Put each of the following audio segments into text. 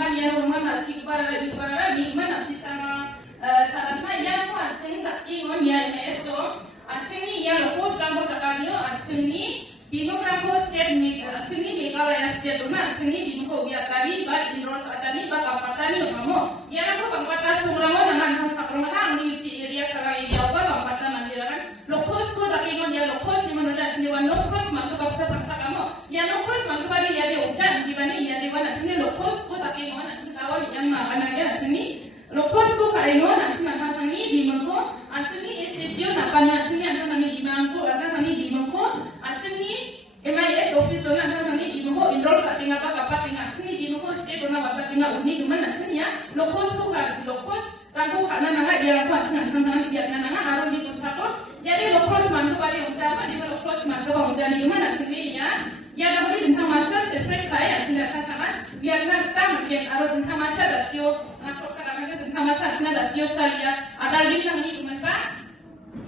roman ya roman nasi para di mana sih sama karena yang ko aceng tak ingon ya meso aceng ni yang ko sambo takanyo aceng ni bimo rambo state ni aceng ni Meghalaya state na aceng ni bimo biya kami ba inrol katani ba kapatani mamo yang ko kampata sungramo naman hang sakrama hang ni ci area sarang area ba kampata mandirakan lokos ko tak ingon ya lokos ni mana aceng ni wan lokos mantu kapsa paksa kamo ya lokos mantu bani ya de ujan di bani ya de wan aceng ni lokos ko tak ingon aceng kawan yang mana ya aceng ni lokos ko kaino nanti nanti di mangko acuni STO napanya acuni nanti di mangko nanti di mangko acuni MIS office dona nanti di mangko enroll katinga apa kapat tinga acuni di mangko state dona wabat tinga uni gimana acuni ya lokos ko kan lokos kanku kana nanga dia ko acuni nanti dia nanga harus di kusako jadi lokos mantu bari utama di lokos mantu bang udani gimana acuni ya dapat tentang masa separate kaya acuni katakan biar tang biar aro tentang masa rasio masuk tentang macam cina dah siap saya ada link nang ni teman pak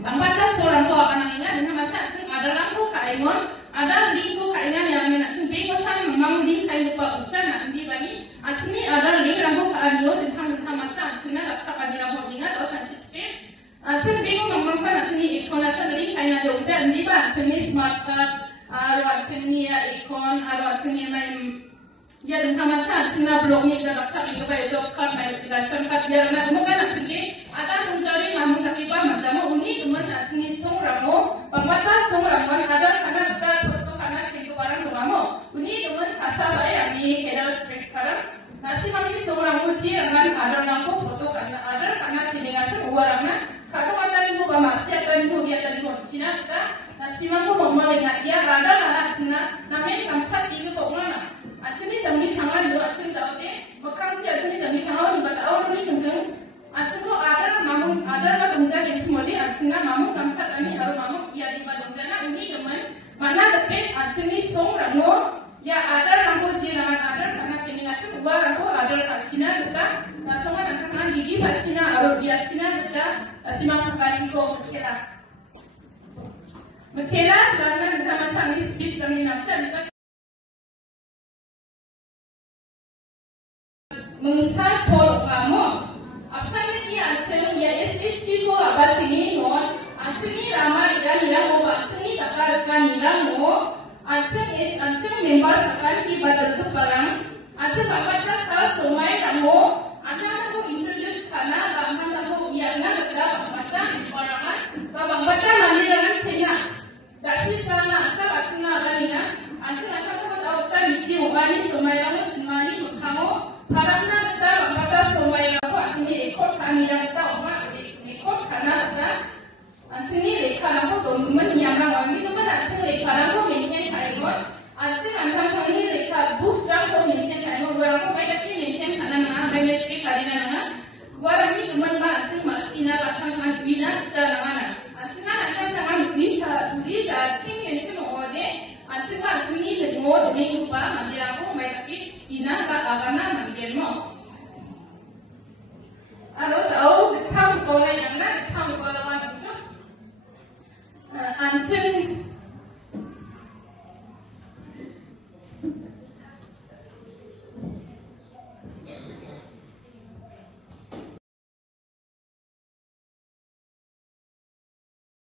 bangkat dah seorang tu akan ingat tentang macam cina ada lampu kaingon ada link tu kaingan yang nak cina pegosan memang link kain lupa ucan nanti bani acini ada link lampu kaingon tentang macam cina dah cakap di lampu ingat atau cantik cepet cina pegosan memang sana cini ikon asal link kain ada ucan di bani cini smart card ada cini ya ikon ada cini main ya tentang macam cina blog ni kita baca itu baik job card baik ration card ya nak mungkin nak cini ada mencari mamu tapi bah macam uni teman nak cini song ramo pembatas song ramuan ada karena kita foto karena kita barang ramo uni teman kasar baik ni header space sekarang nasi kami song ramu ji dengan ada lampu foto karena tidak macam uarana satu kata ni bukan masih ada ni dia tadi cina kita nasi mampu memelihara dia ada cina namanya kamcat itu kok mana acuni jambi tangan lu acuni daute makam si acuni jambi tangan ni bata awal ni kenteng acuni ada mamu ada apa tungga yang semua ni acuni mamu kamsat ani aru mamu ya di badungga na ini teman mana dapet acuni song rango ya ada rango je rangan ada karena kini acuni dua rango ada acina kita nasongan angkat gigi acina aru dia acina kita simak sekali ko mencela karena kita macam ni speech kami nak mengsa col kamu apa ni aceng ya STC ko abacini non aceni ramai dan ilamu aceni takar kan ilamu aceng member sekali di badal tu barang aceng apa dah sar somai kamu anda aku introduce karena bangkan aku biarna betul bangkan barangan bangkan mandi dengan tengah dasi sana asal aceng araninya aceng aku tahu tak miti ubani somai kamu semani kamu karena kita batas semua apa ini ekor kami dan tahu mak ekor karena kita acuni lekar aku teman-teman yang orang ini teman acuni lekar aku maintain kaingon acuni antang kami lekar books aku maintain kaingon orang aku baik lagi maintain karena mana baik lagi karena mana orang ini teman mak acuni masih nak antang kami bina kita mana acuni antang kami bisa bisa acuni cuma ode acuni lekor demi lupa mandi aku baik lagi ina ka abana manggil mo alo tahu tham ko na yang na tham ko la wan tu ancen